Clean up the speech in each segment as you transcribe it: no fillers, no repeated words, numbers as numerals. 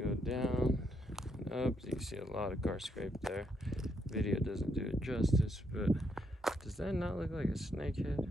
go down and up. You can see a lot of car scrape there. Video doesn't do it justice, but does that not look like a snakehead?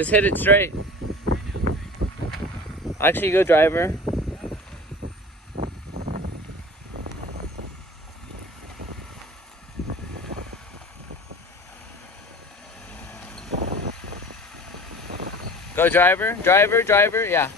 Just hit it straight. Actually, go driver. Go driver, driver, driver, yeah.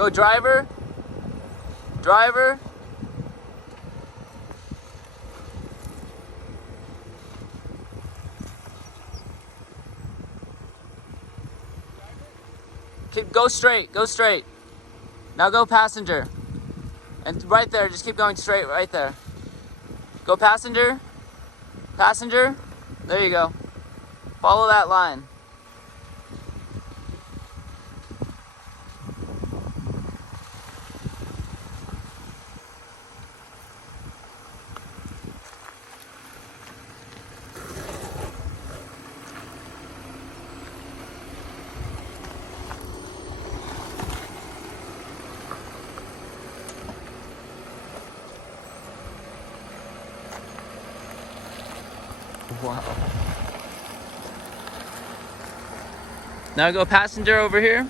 Go driver, driver. Go straight, go straight. Now go passenger. And right there, just keep going straight right there. Go passenger, passenger. There you go. Follow that line. will help. Now go passenger over here.